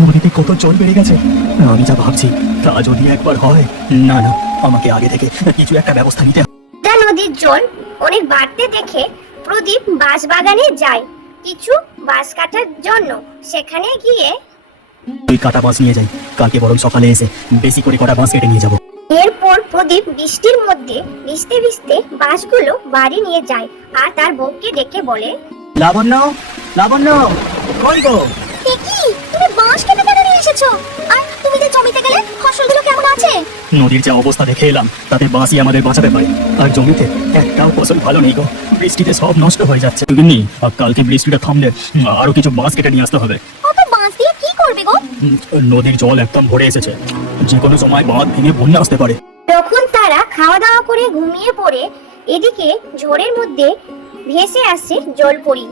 নদীতে কত জল বেড়ে গেছে? আমি যা ভাবছি তা যদি একবার হয় না না আমাকে আগে থেকে কিছু একটা ব্যবস্থা নিতে তা নদীর জল অনেক বাড়তে দেখে প্রদীপ বাঁশ বাগানে যায়। কিছু বাঁশ কাটার জন্য সেখানে গিয়ে তুই কাটা বাঁশ নিয়ে যাই কালকে বরং সকালে এসে বেশি করে কটা বাঁশ কেটে নিয়ে যাব। এরপর প্রদীপ বৃষ্টির মধ্যে ভিজতে ভিজতে বাঁশগুলো বাড়ি নিয়ে যায় আর তার বউকে ডেকে বলে লাবণ্য লাবণ্য কই গো? কি তুমি বাঁশ কেটে কেন নিয়ে এসেছ? আর তুমি যে জমিতে গেলে ফসলগুলো কেমন আছে? নদীর যা অবস্থা দেখে এলাম তাতে বাঁশই আমাদের বাঁচাতে পারে। আর জমিতে একটাও ফসল ভালো নেই গো। বৃষ্টিতে সব নষ্ট হয়ে যাচ্ছে। আর কালকে বৃষ্টিটা থামলে উম, আরও কিছু বাঁশ কেটে নিয়ে আসতে হবে। অত বাঁশ দিয়ে কি করবে গো? উম, নদীর জল একদম ভরে এসেছে। যে কোনো সময় বাঁধ ভেঙে বন্যা আসতে পারে। তখন তারা খাওয়া দাওয়া করে ঘুমিয়ে পড়ে এদিকে ঝড়ের মধ্যে ভেসে আসছে জলপরি।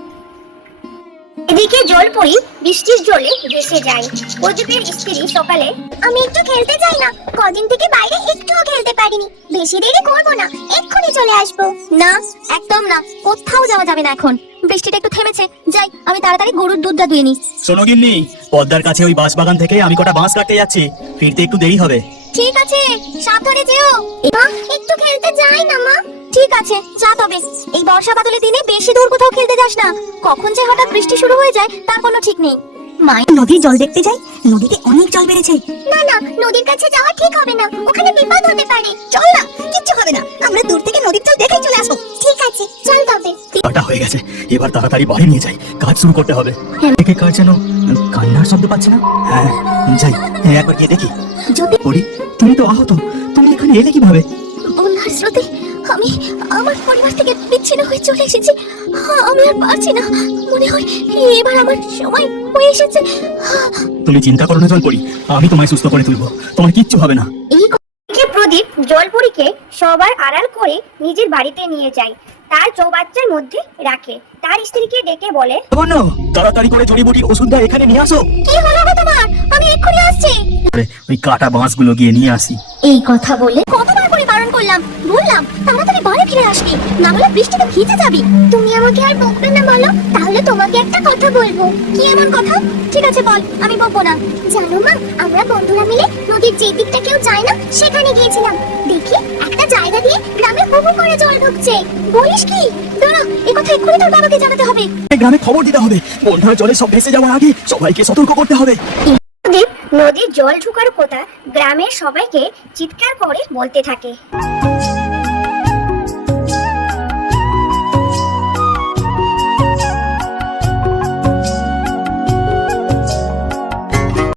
এদিকে জলপরি বৃষ্টির জলে ভেসে যায় প্রদীপের স্ত্রী সকালে আমি একটু খেলতে যাই না কদিন থেকে বাইরে একটুও খেলতে পারিনি বেশি দেরি করব না এক্ষুনি চলে আসব। না একদম না কোথাও যাওয়া যাবে না এখন। বৃষ্টিটা একটু থেমেছে যাই আমি তাড়াতাড়ি গরুর দুধটা দুয়ে নিই। শোনো গিন্নি পদ্মার কাছে ওই বাঁশ বাগান থেকে আমি কটা বাঁশ কাটতে যাচ্ছি ফিরতে একটু দেরি হবে। ঠিক আছে সাবধানে যেও। মা একটু খেলতে যাই না মা। ঠিক আছে যা তবে। এই বর্ষা বাদলের দিনে বেশি দূর কোথাও খেলতে যাস না। কখন যে হঠাৎ বৃষ্টি শুরু হয়ে যায় তার কোনো ঠিক নেই। মায়ের নদীর জল দেখতে যাই নদীতে অনেক জল বেড়েছে। না না নদীর কাছে যাওয়া ঠিক হবে না। ওখানে বিপদ হতে পারে। চল না কিচ্ছু হবে না। আমরা দূর থেকে নদীর জল দেখেই চলে আসব। ঠিক আছে চল তবে। কাটা হয়ে গেছে। এবার তাড়াতাড়ি বাড়ি নিয়ে যাই। কাজ শুরু করতে হবে। একে কাজ যেন কান্নার শব্দ পাচ্ছি না? হ্যাঁ যাই একবার গিয়ে দেখি। যদি পরি তুমি তো আহত। তুমি এখানে এলে কীভাবে? বন্যার স্রোতে আমি আমার পরিবার থেকে বিচ্ছিন্ন হয়ে চলে এসেছি। আমি আর পারছি না। মনে হয় এবার আমার সময় হয়ে এসেছে। তুমি চিন্তা করো না জলপরি। আমি তোমায় সুস্থ করে তুলবো। তোমার কিচ্ছু হবে না। এই প্রদীপ জলপুরীকে সবার আড়াল করে নিজের বাড়িতে নিয়ে যায়। তার চৌবাচ্চার মধ্যে রাখে। তার স্ত্রীকে ডেকে বলে লাবণ্য তাড়াতাড়ি করে জড়িবুটির ওষুধটা এখানে নিয়ে আসো। কি হলো গো তোমার? আমি এক্ষুনি আসছি। ওই কাটা বাঁশগুলো গিয়ে নিয়ে আসি। এই কথা বলে কতবার করলাম, বললাম, তাড়াতাড়ি বাড়ি ফিরে আসবি, না হলে বৃষ্টিতে ভিজে যাবি। তুমি আমাকে আর বকবে না বলো তাহলে তোমাকে একটা কথা বলব। কি এমন কথা? ঠিক আছে, বল, আমি বকবো না। জানো মা, আমরা বন্ধুরা মিলে নদীর যে দিকটা কেউ যায় না, সেখানে গিয়েছিলাম। দেখি, একটা জায়গা দিয়ে গ্রামে হুহু করে জল ঢুকছে। বলিস কি? দাঁড়া এই কথা এক্ষুনি তোর বাবাকে জানাতে হবে। গ্রামে খবর দিতে হবে। বন্যার জলে সব ভেসে যাওয়ার আগে সবাইকে সতর্ক করতে হবে। নদীর জল ঢুকার কথা গ্রামের সবাইকে চিৎকার করে বলতে থাকে।